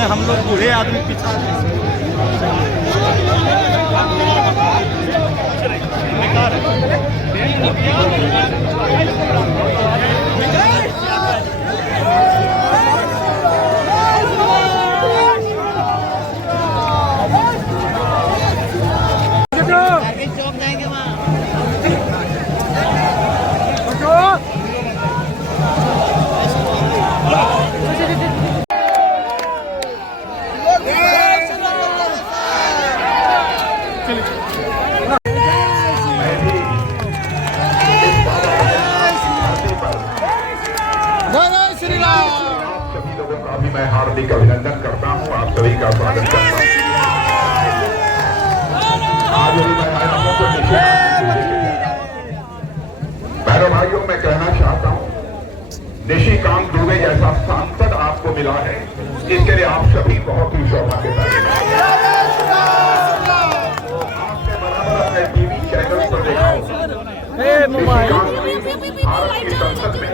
में हम लोग बूढ़े आदमी पीछा मैं हार्दिक अभिनंदन करता हूं, आप सभी का स्वागत करता हूं। आज भी मैं आया को मेरे भाइयों मैं कहना चाहता हूं, निशिकांत दुबे जैसा सांसद आपको मिला है, इसके लिए आप सभी बहुत ही सौभाग्यशाली हैं। आपने बराबर अपने टीवी चैनल पर देखा होगा, भारत की संसद में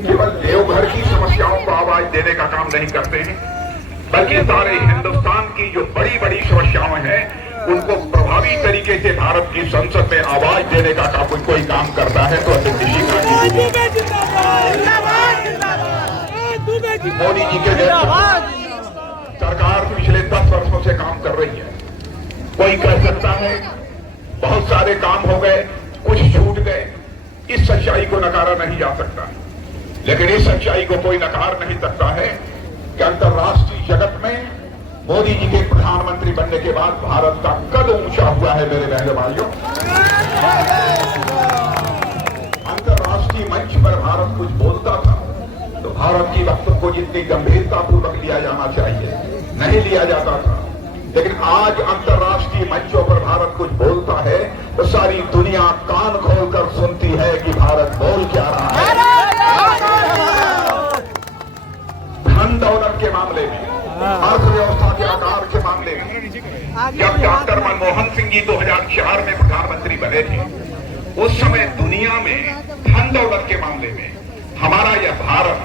केवल देवघर की समस्याओं को आवाज देने का काम नहीं करते हैं, बल्कि सारे हिंदुस्तान की जो बड़ी बड़ी समस्याएं हैं उनको प्रभावी तरीके से भारत की संसद में आवाज देने का कोई काम करता है तो मोदी जी के सरकार पिछले 10 वर्षों से काम कर रही है। कोई कह सकता है बहुत सारे काम हो गए, कुछ छूट गए, इस सच्चाई को नकारा नहीं जा सकता, लेकिन इस सच्चाई को कोई नकार नहीं सकता है कि अंतर्राष्ट्रीय जगत में मोदी जी के प्रधानमंत्री बनने के बाद भारत का कद ऊंचा हुआ है। मेरे बहनों भाइयों, अंतर्राष्ट्रीय मंच पर भारत कुछ बोलता था तो भारत की वक्तव्य को जितनी गंभीरता पूर्वक लिया जाना चाहिए नहीं लिया जाता था, लेकिन आज अंतर्राष्ट्रीय मंचों पर भारत कुछ बोलता है तो सारी दुनिया कान खोलकर सुनती है कि भारत बोल क्या रहा है। धन दौलत के मामले में, अर्थव्यवस्था के आकार के मामले में, जब डॉक्टर मनमोहन सिंह जी 2004 में प्रधानमंत्री बने थे, उस समय दुनिया में धन दौलत के मामले में हमारा यह भारत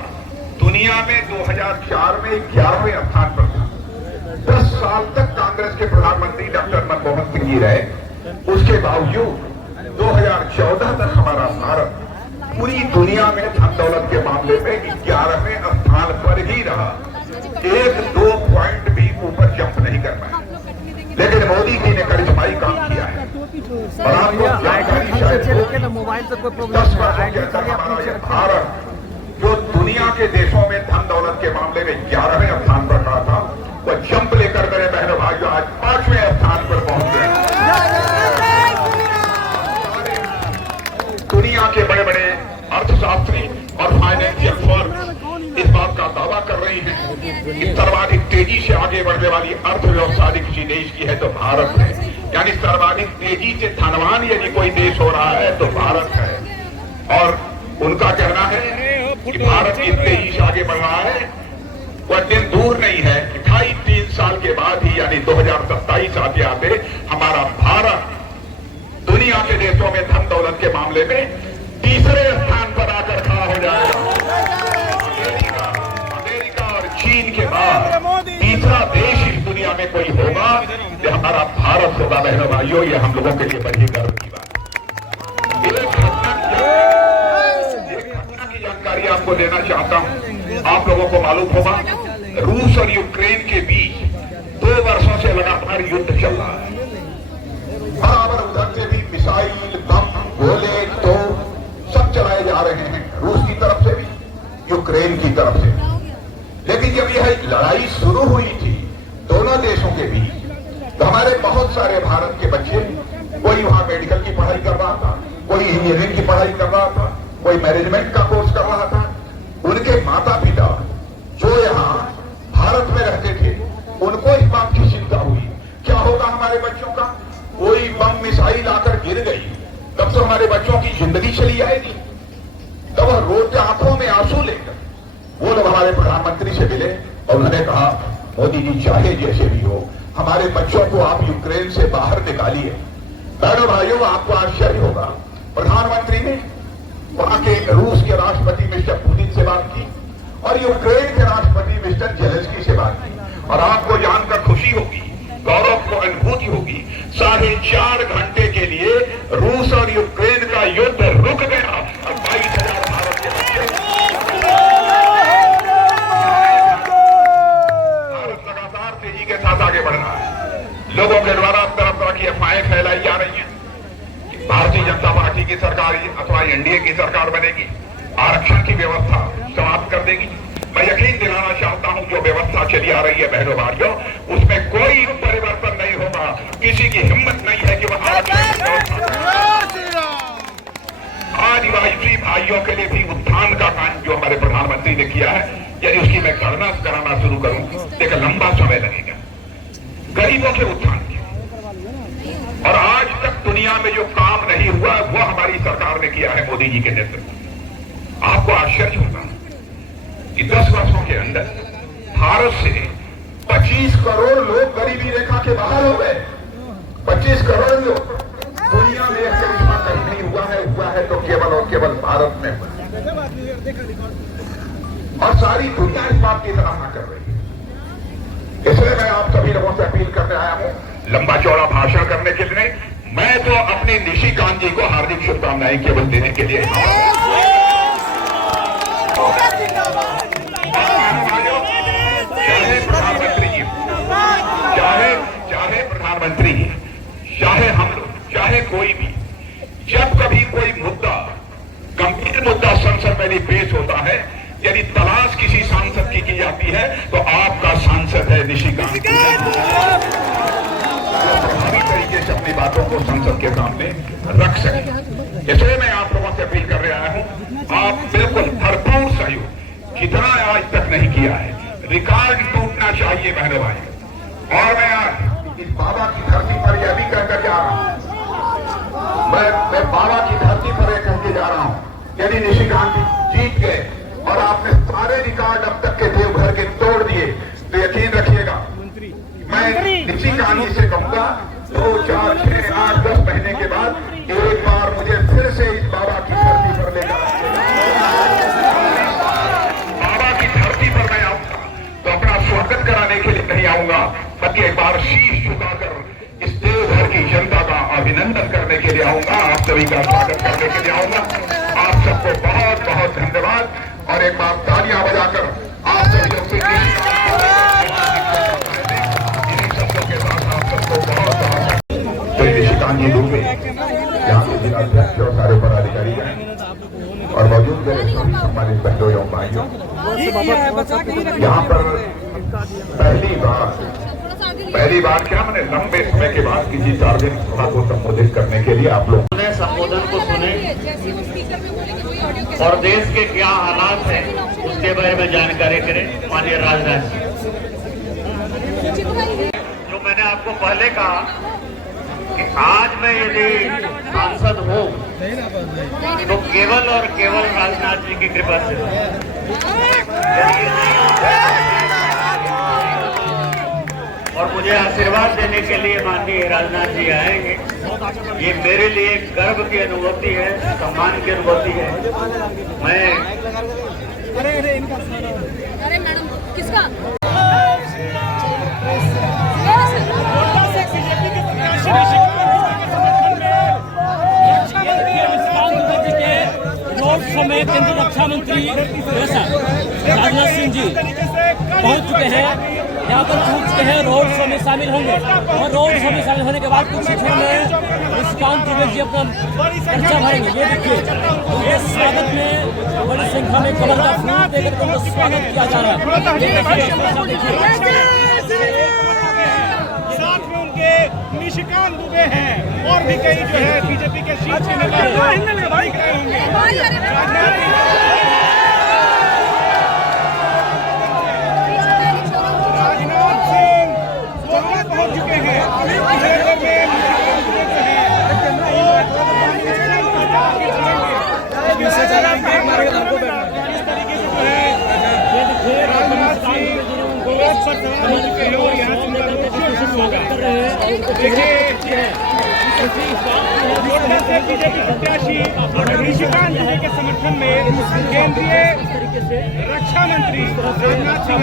दुनिया में 2004 में 11वें स्थान पर था। 10 साल तक कांग्रेस के प्रधानमंत्री डॉक्टर मनमोहन सिंह जी रहे, उसके बावजूद 2014 तक हमारा भारत पूरी दुनिया में धन दौलत के मामले में 11वें स्थान पर ही रहा, 1-2 पॉइंट भी ऊपर जंप नहीं कर पाया। लेकिन मोदी जी ने करिश्माई काम किया है और आपको जानकारी शायद 10 वर्षों के अंदर हमारा यह भारत जो दुनिया के देशों में धन दौलत के मामले में 11वें स्थान पर रहा था, वह जंप लेकर मेरे बहनों भाइयों आज 5वें स्थान पर पहुंच गए। दुनिया के बड़े बड़े अर्थशास्त्री और फाइनेंशियल फर्म इस बात का दावा कर रही हैं कि सर्वाधिक तेजी से आगे बढ़ने वाली अर्थव्यवस्था यदि किसी देश की है तो भारत है, यानी सर्वाधिक तेजी से धनवान यदि कोई देश हो रहा है तो भारत है। और उनका कहना है कि भारत इस तेजी से आगे बढ़ रहा है, वह दिन दूर नहीं है कि 2.5-3 साल के बाद ही यानी 2027 आते आते हमारा भारत दुनिया के देशों में धन दौलत के मामले में तीसरे स्थान पर आकर खड़ा हो जाएगा। अमेरिका और चीन के बाद तीसरा देश इस दुनिया में कोई होगा जो हमारा भारत होगा। बहनों भाइयों, ये हम लोगों के लिए बड़ी गर्व की बात है। एक घटना की जानकारी आपको देना चाहता हूं। आप लोगों को मालूम होगा रूस और यूक्रेन के बीच 2 वर्षों से लगातार युद्ध चल रहा है। बराबर उधर से भी मिसाइल, बम, गोले, तोप सब चलाए जा रहे हैं, रूस की तरफ से भी, यूक्रेन की तरफ से। लेकिन जब यह लड़ाई शुरू हुई थी दोनों देशों के बीच, तो हमारे बहुत सारे भारत के बच्चे, कोई वहां मेडिकल की पढ़ाई कर रहा था, कोई इंजीनियरिंग की पढ़ाई कर रहा था, कोई मैनेजमेंट का कोर्स कर रहा था। उनके माता पिता जो यहाँ भारत में रहते थे, उनको इस बात की चिंता हुई क्या होगा हमारे बच्चों का। कोई बम मिसाइल आकर गिर गई तब तो हमारे बच्चों की जिंदगी चली जाएगी। तब वह रोते आंखों में आंसू लेकर वो लोग हमारे प्रधानमंत्री से मिले और उन्होंने कहा, मोदी जी चाहे जैसे भी हो हमारे बच्चों को आप यूक्रेन से बाहर निकालिए। बहनों भाइयों, आपको आश्चर्य होगा, प्रधानमंत्री ने वहां के रूस के राष्ट्रपति मिस्टर पुतिन से बात की और यूक्रेन के राष्ट्रपति मिस्टर जेलेंस्की से बात की और आपको जानकर खुशी होगी, गौरव को अनुभूति होगी, 4.5 घंटे के लिए रूस और यूक्रेन का युद्ध रुक गया और 22,000 भारत के बच्चे, भारत लगातार तेजी के साथ आगे बढ़ रहा है। लोगों के द्वारा तरह तरह की अफवाहें फैलाई जा रही हैं कि भारतीय जनता पार्टी की सरकार अथवा एनडीए की सरकार बनेगी, आरक्षण की व्यवस्था समाप्त कर देगी। मैं यकीन दिलाना चाहता हूं, जो व्यवस्था चली आ रही है बहनों भाइयों, उसमें कोई परिवर्तन नहीं होगा। किसी की हिम्मत नहीं है कि वह आदिवासी भाइयों के लिए भी उत्थान का काम जो हमारे प्रधानमंत्री ने किया है, यदि उसकी मैं गणना कराना शुरू करूं, देखो लंबा समय लगेगा। गरीबों के उत्थान के, और आज तक दुनिया में जो काम नहीं हुआ वो हमारी सरकार ने किया है मोदी जी के नेतृत्व में। आपको आश्चर्य होगा कि 10 वर्षों के अंदर भारत से 25 करोड़ लोग गरीबी रेखा के बाहर हो गए। 25 करोड़ लोग, दुनिया में ऐसा करिश्मा कहीं नहीं हुआ है तो केवल और केवल भारत में हुआ। और सारी दुनिया इस बात की सराहना कर रही है। इसलिए मैं आप सभी लोगों से अपील करने आया हूं, लंबा चौड़ा भाषण करने के लिए नहीं, मैं तो अपने निशिकांत जी को हार्दिक शुभकामनाएं केवल देने के लिए चाहे प्रधानमंत्री जी, चाहे हम लोग, चाहे कोई भी, जब कभी कोई मुद्दा, गंभीर मुद्दा संसद में पेश होता है, यदि तलाश किसी सांसद की जाती है तो आपका सांसद है निशिकांत, प्रभावी तरीके से अपनी बातों को संसद के सामने रख सके। इसलिए मैं आप लोगों से अपील कर रहा हूं, आप बिल्कुल भरपूर सहयोग, जितना आज तक नहीं किया है, रिकॉर्ड टूटना चाहिए बहनों भाई। और मैं आज इस बाबा की धरती पर यह भी कहकर जा रहा हूं, मैं बाबा की धरती पर यह कहकर जा रहा हूं, यदि निशिकांत जीत गए और आपने सारे रिकॉर्ड अब तक के देवघर के तोड़ दिए, तो यकीन रखिएगा मैं निशिकांत जी से कहूंगा 2, 4, 6, 8, 10 महीने के बाद एक बार मुझे फिर से इस बाबा की धरती पर लेकर बाबा की धरती पर मैं आऊंगा तो अपना स्वागत कराने के लिए नहीं आऊंगा, बल्कि एक बार शीश झुकाकर इस देवघर की जनता का अभिनंदन करने के लिए आऊंगा, आप सभी का स्वागत करने के लिए आऊंगा। आप सबको बहुत बहुत धन्यवाद, और एक बार तालियां बजाकर आप सभी लोग से शब्दों के साथ आप सबको बहुत बहुत निशिकांत जी डूबे, यहाँ के जिलाध्यक्ष और सारे पदाधिकारी हैं और मौजूद मेरे सभी सम्मानित बहनों एवं भाइयों, यहाँ पर पहली बार क्या मैंने लंबे समय के बाद किसी सार्वजनिक सभा को संबोधित करने के लिए आप लोग संबोधन को सुने और देश के क्या हालात हैं उसके बारे में जानकारी करें। माननीय राजनाथ जी, जो मैंने आपको पहले कहा कि आज मैं यदि सांसद हूँ तो केवल और केवल राजनाथ जी की कृपा से, और मुझे आशीर्वाद देने के लिए माननीय राजनाथ जी आएंगे। ये मेरे लिए गर्व की अनुभूति है, सम्मान की अनुभूति है। मैं अरे मैडम किसका रोड शो में केंद्रीय रक्षा मंत्री राजनाथ सिंह जी पहुंच चुके हैं, यहाँ पर पहुंच चुके हैं, रोड शो में शामिल होंगे और रोड शो में शामिल होने के बाद कुछ क्षण में निशिकांत दुबे जी अपना पर्चा भरेंगे। ये देखिए, ये स्वागत में बड़ी संख्या में कमल का फूल देकर उनको स्वागत किया जा रहा है। साथ में उनके निशिकांत दुबे हैं और भी कई जो है बीजेपी के शीर्ष नेता पहुंच चुके हैं। इस तरीके से जो है राजनाथ सिंह और यहाँ से स्वागत कर रहे हैं। देखिए बीजेपी प्रत्याशी निशिकांत दुबे के समर्थन में केंद्रीय रक्षा मंत्री राजनाथ सिंह